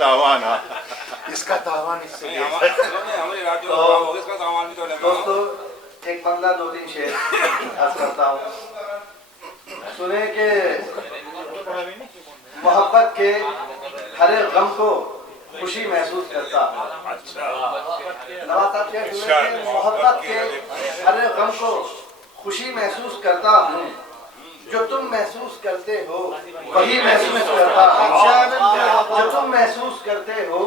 तावान इसका तावान इससे दोस्तों एक बंदा दो तीन शेर अर्ज करता हूँ। सुने के मोहब्बत के हर एक गम को खुशी महसूस करता हूँ। नवाज साहब शेर सुने के मोहब्बत के हर एक गम को खुशी महसूस करता हूँ। जो तुम महसूस करते हो वही महसूस करता हूँ। जो तुम महसूस करते हो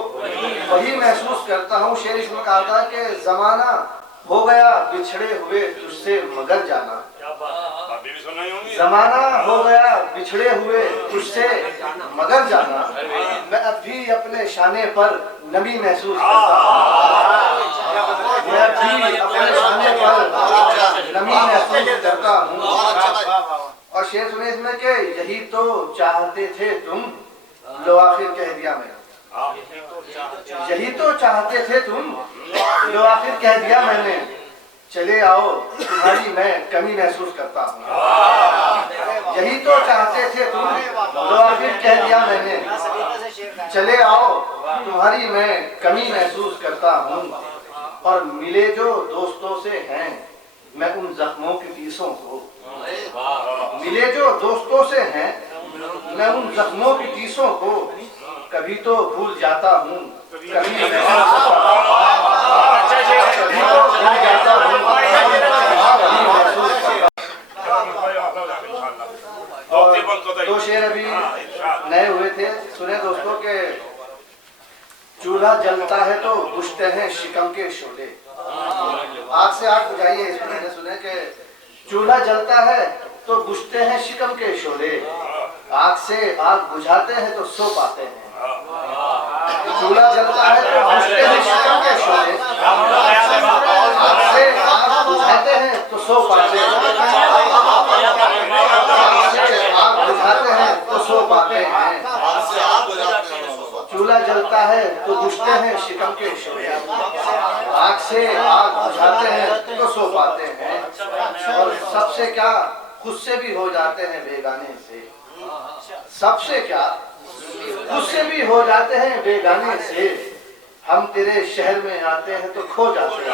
वही महसूस करता हूँ। शेर इसमें कहा था कि जमाना हो गया बिछड़े हुए तुझसे मगर जाना। जमाना हो गया बिछड़े हुए तुझसे मगर जाना। मैं अब भी अपने शाने पर नमी महसूस करता हूँ। मैं अब भी अपने शाने पर नमी महसूस करता हूँ। और शेर सुने इसमें के यही तो चाहते थे तुम लो आखिर कह दिया मैंने। यही तो चाहते थे तुम लो आखिर कह दिया मैंने। चले आओ तुम्हारी मैं कमी महसूस करता हूँ। यही तो चाहते थे तुम लो आखिर कह दिया मैंने। चले आओ तुम्हारी मैं कमी महसूस करता हूँ। और मिले जो दोस्तों से हैं मैं उन जख्मों की टीसों को। मिले जो दोस्तों से हैं मैं उन जख्मों की टीसों को कभी तो भूल जाता हूँ कभी महसूस करता हूँ। दो शेर अभी नए हुए थे सुने दोस्तों के चूल्हा जलता है तो बुझते हैं शिकम के शोले। आग से आग बुझाइए। इसमें सुने के चूल्हा जलता है तो बुझते हैं शिकम के शोले। आग से आग बुझाते हैं तो सो पाते हैं। चूल्हा जलता है तो बुझते हैं शिकम के शोले। आग से आग बुझाते हैं तो सो पाते हैं। आग बुझाते हैं तो सो पाते हैं। चूल्हा जलता है तो बुझते हैं शिकम के शोले। आग से आग बुझाते हैं तो सो पाते हैं। और सबसे क्या खुद से भी हो जाते हैं बेगाने से। सबसे क्या खुद से भी हो जाते हैं बेगाने से। हम तेरे शहर में आते हैं तो खो जाते हैं।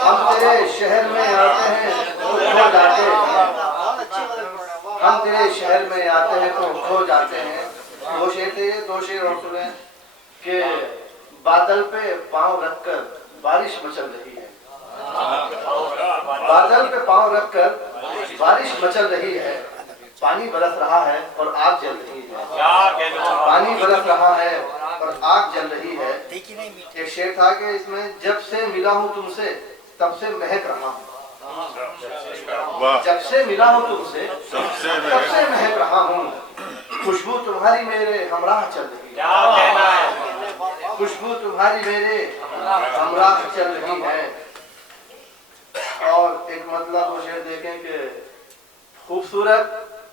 हम तेरे शहर में आते हैं तो खो जाते हैं। हम तेरे शहर में आते हैं तो खो जाते हैं। दो शेर थे दो शेर और सुने कि बादल पे पांव रखकर बारिश मचल रही है। बादल पे पांव रखकर बारिश मचल रही है। पानी बरस रहा है और आग जल रही है। पानी बरस रहा है और आग जल रही है। एक शेर था कि इसमें जब से मिला हूँ तुमसे तब से महक रहा हूँ। जब से मिला हूँ तुमसे तब से महक रहा हूँ। खुशबू तुम्हारी मेरे हमराह चल रही है। खुशबू तुम्हारी मेरे हमराह चल रही है। और एक मतलब वो शेर देखें कि खूबसूरत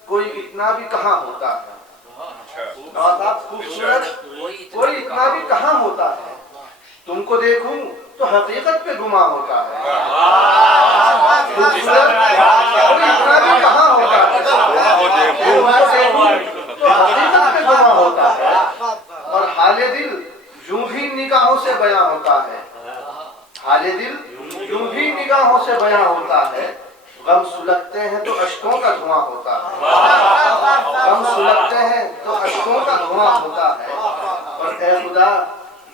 कोई इतना भी कहाँ होता है। खूबसूरत कोई इतना भी कहाँ होता है। तुमको देखूं तो हकीकत पे गुमा होता है। खूबसूरत कोई इतना भी कहाँ होता है। तुमको देखूं तो हकीकत पे गुमा होता है। और हाले दिल यूं भी निगाहों से बयां होता है। हाले दिल यूं भी निगाहों से बयां होता है। गम सुलगते हैं तो अश्कों का धुआं होता है। गम सुलगते हैं तो अश्कों का धुआं होता है। और ऐ खुदा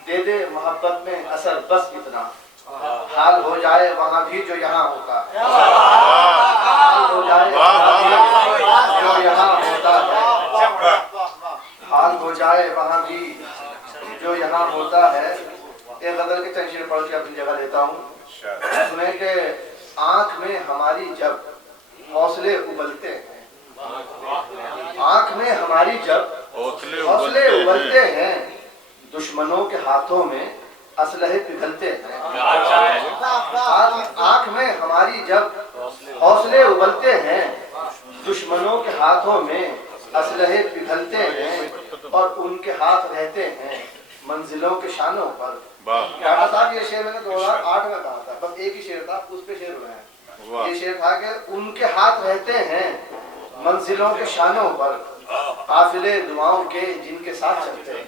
दे दे मोहब्बत में असर बस इतना। हाल हो जाए वहाँ भी जो यहाँ होता है। हाल हो जाए जो यहाँ होता है। हाल हो जाए वहाँ भी जो यहाँ होता है। एक गजल के चंद शेर पढ़ के अपनी जगह लेता हूँ। सुने के आंख में हमारी जब हौसले उबलते हैं। आंख में हमारी जब हौसले उबलते हैं। दुश्मनों के हाथों में असलहे पिघलते हैं। आंख में हमारी जब हौसले उबलते हैं। दुश्मनों के हाथों में असलहे पिघलते हैं। और उनके हाथ रहते हैं मंजिलों के शानों पर। क्या साहब ये शेर मैंने 2008 में कहा था। बस एक ही शेर था उस पे शेर बनाया। ये शेर था कि उनके हाथ रहते हैं मंजिलों के शानों पर। काफिले दुआओं के जिनके साथ चलते हैं,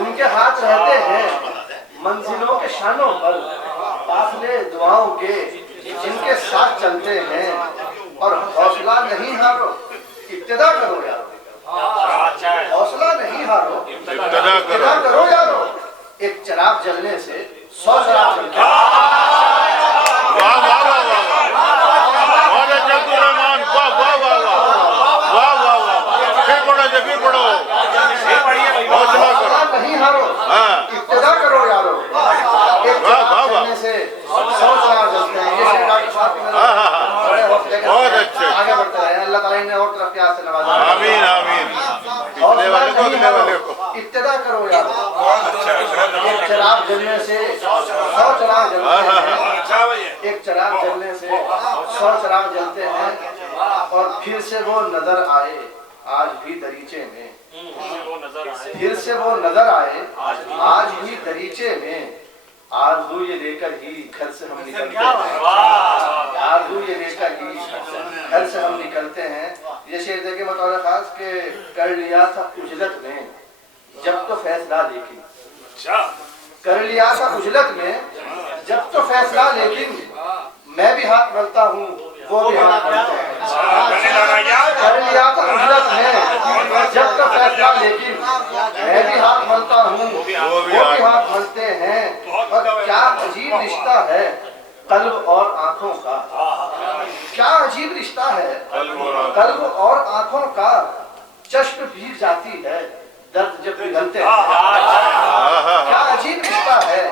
उनके हाथ रहते हैं मंजिलों के शानों पर। काफिले दुआओं के जिनके साथ चलते हैं, और हौसला नहीं हारो, इब्तिदा करो यारो, हौसला नहीं हारो, इब्तिदा करो यारो। एक चिराग जलने से 100 चिराग जलते हैं। वाह वाह वाह वाह वाह जब्बू रहमान, वाह वाह वाह वाह वाह वाह वाह। फिर पढ़ो जी, फिर पढ़ो, हौसला करो, हौसला नहीं हारो, इब्तिदा करो यारो। एक चिराग जलने से 100 चिराग जलते हैं। ये शेर डॉक्टर साहब की बड़े हौसले के बहुत अच्छे। आगे बढ़ते रहे, अल्लाह ताला इन्हें और तरक्की से नवाजा। आमीन आमीन। पिछले वाले को, अगले वाले को। इब्तिदा करो यारो। एक चिराग जलने से 100 चिराग जलते हैं। एक चिराग जलने से 100 चिराग जलते हैं, और फिर से वो नजर आए आज भी दरीचे में। फिर से वो नजर आए आज भी दरीचे में। आरज़ू ये लेकर ही घर से हम निकलते हैं। आरज़ू ये लेकर ही घर से हम निकलते हैं। ये शेर देखे बतौर खास के कर लिया था उजलत में जब तो फैसला, लेकिन कर लिया था उजलत में जब तो फैसला, लेकिन मैं भी हाथ मलता हूँ वो भी हाथ मलते हैं। कर लिया था उजलत में जब तो फैसला, लेकिन मैं भी हाथ मलता हूँ वो भी हाथ मलते हैं। और क्या अजीब रिश्ता है कल्ब और आंखों का, क्या अजीब रिश्ता है कल्ब और आंखों का। चश्म भीग जाती है दर्द जब पिघलते हैं। क्या अजीब रिश्ता है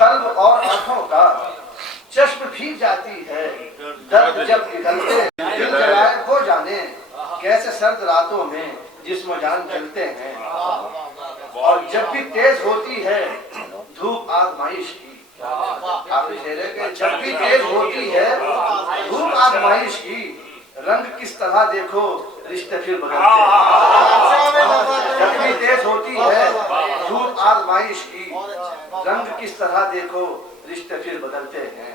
कल्ब और आंखों का। चश्म भीग जाती है दर्द जब पिघलते हैं। दिल जलाए हो जाने कैसे सर्द रातों में जिस्म जान चलते हैं। और जब भी तेज होती है धूप आजमाइश की, काफी शेर है कि जब भी तेज होती है धूप आजमाइश की, रंग किस तरह देखो रिश्ते फिर बदलते हैं। जब भी तेज होती है धूप आजमाइश की, रंग किस तरह देखो रिश्ते फिर बदलते हैं।